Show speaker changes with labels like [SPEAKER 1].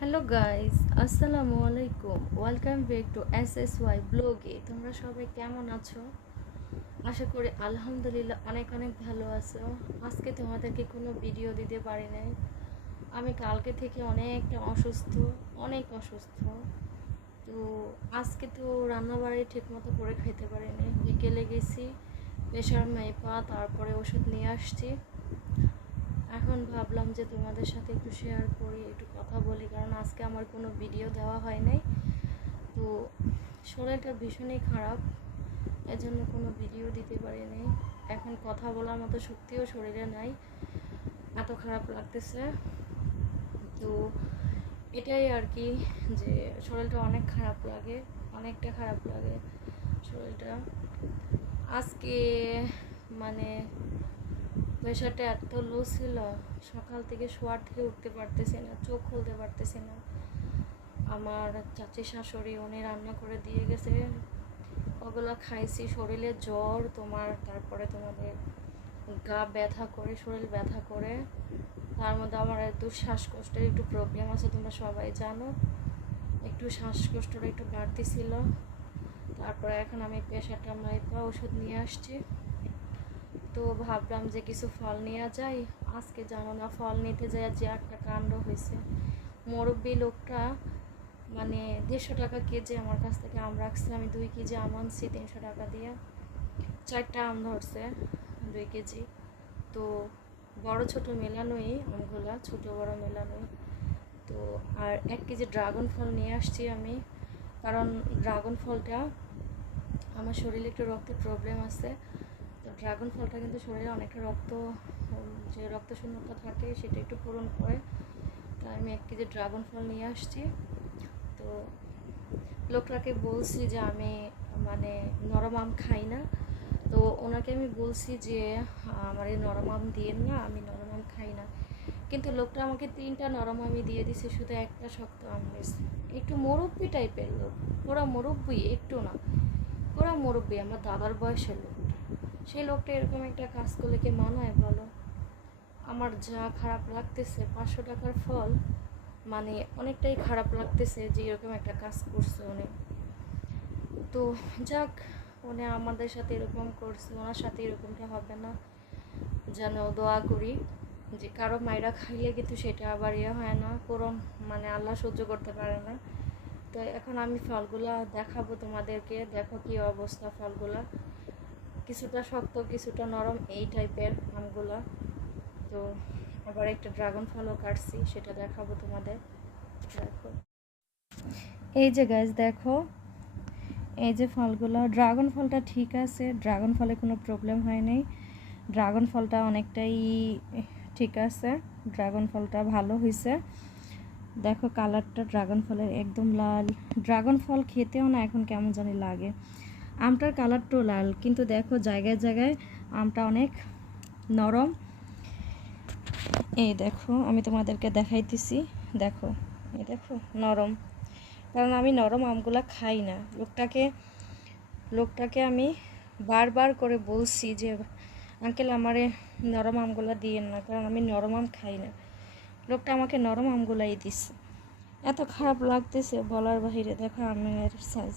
[SPEAKER 1] Hello guys আসসালামু আলাইকুম welcome back to S S Y ব্লগে তোমরা সবাই কেমন আছো? আশা করি আলহামদুলিল্লাহ অনেক অনেক ভালো আছো। আজকে তোমাদেরকে কোনো ভিডিও দিতে পারি নাই। আমি কালকে থেকে অনেকটা অসুস্থ, অনেক অসুস্থ। তো আজকে তো রান্নাবাড়ি ঠিকমতো করে খেতে পারিনি। বিকেলে গেছি প্রেশার মাইপা, তারপরে ওষুধ নিয়ে আসছি। এখন ভাবলাম যে তোমাদের সাথে একটু শেয়ার করি, একটু কথা বলি, কারণ আজকে আমার কোনো ভিডিও দেওয়া হয় নাই। তো শরীরটা ভীষণই খারাপ, এজন্য কোনো ভিডিও দিতে পারিনি এখন কথা বলার মতো শক্তিও শরীরে নাই, এত খারাপ লাগতেছে। তো এটাই আর কি, যে শরীরটা অনেক খারাপ লাগে, অনেকটা খারাপ লাগে শরীরটা। আজকে মানে প্রেশারটা এত লো ছিল, সকাল থেকে শোয়ার থেকে উঠতে পারতেছি না, চোখ খুলতে পারতেছি না। আমার চাচি শাশুড়ি, উনি রান্না করে দিয়ে গেছে। ওগুলো খাইছি, শরীরে জ্বর, তোমার তারপরে তোমাদের গা ব্যথা করে, শরীর ব্যথা করে। তার মধ্যে আমার একটু শ্বাসকষ্টের একটু প্রবলেম আছে, তোমরা সবাই জানো। একটু শ্বাসকষ্টটা একটু বাড়তি ছিল। তারপরে এখন আমি প্রেশারটা মাইপা ওষুধ নিয়ে আসছি। তো ভাবলাম যে কিছু ফল নেওয়া যায়। আজকে জানো না ফল নিতে যাই যে একটা কাণ্ড হয়েছে। মুরব্বী লোকটা মানে দেড়শো টাকা কেজি আমার কাছ থেকে আম রাখছে আমি দুই কেজি আম আনছি তিনশো টাকা দিয়ে। চারটা আম ধরছে দুই কেজি। তো বড় ছোট মেলানোই আমগুলা, ছোট বড় মেলানোই। তো আর এক কেজি ড্রাগন ফল নিয়ে আসছি আমি। কারণ ড্রাগন ফলটা আমার শরীরে একটু রক্তের প্রবলেম আছে। ড্রাগন ফলটা কিন্তু শরীরে অনেকটা রক্ত যে রক্ত শূন্যতা থাকে সেটা একটু পূরণ করে। তাই আমি এক কেজি ড্রাগন ফল নিয়ে আসছি। তো লোকটাকে বলছি যে আমি মানে নরম আম খাই না। তো ওনাকে আমি বলছি যে, আমার এই নরম আম দিয়েন না, আমি নরম আম খাই না। কিন্তু লোকটা আমাকে তিনটা নরম আমি দিয়ে দিছে, শুধু একটা শক্ত আম হয়েছে। একটু মুরব্বি টাইপের লোক, ওরা মুরব্বি, একটু না। ওরা মুরব্বি, আমার দাদার বয়সের লোক। সেই লোকটা এরকম একটা কাজ করলে কি মানায় বলো? আমার যা খারাপ লাগতেছে, পাঁচশো টাকার ফল মানে অনেকটাই খারাপ লাগতেছে যে এরকম একটা কাজ করছে উনি। তো যাক, উনি আমাদের সাথে এরকম করছে, ওনার সাথে এরকমটা হবে না। যেন দোয়া করি যে কারও মায়েরা খাইলে কিন্তু সেটা আবার ইয়ে হয় না কোরম মানে আল্লাহ সহ্য করতে পারে না। তো এখন আমি ফলগুলা দেখাবো তোমাদেরকে, দেখো কি অবস্থা ফলগুলা। কিছুটা শক্ত, কিছুটা নরম এই টাইপের আমগুলা। তো আবার একটা ড্রাগন ফলও কাটছি, সেটা দেখাবো তোমাদের। দেখো। এই যে গাছ দেখো। এই যে ফলগুলো ড্রাগন ফলটা ঠিক আছে ড্রাগন ফলে কোনো প্রবলেম হয় নাই। ড্রাগন ফলটা অনেকটাই ঠিক আছে ড্রাগন ফলটা ভালো হয়েছে দেখো কালারটা ড্রাগন ফলের একদম লাল। ড্রাগন ফল খেতেও না এখন কেমন জানি লাগে। আমটার কালারটাও লাল, কিন্তু দেখো জায়গায় জায়গায় আমটা অনেক নরম। এই দেখো, আমি তোমাদেরকে দেখাইতেছি। দেখো, এই দেখো, নরম। কারণ আমি নরম আমগুলা খাই না। লোকটাকে লোকটাকে আমি বারবার করে বলছি যে, আঙ্কেল, আমারে নরম আমগুলা দিয়েন না, কারণ আমি নরম আম খাই না। লোকটা আমাকে নরম আমগুলাই দিছে। এত খারাপ লাগতেছে বলার বাহিরে, দেখো আমের সাইজ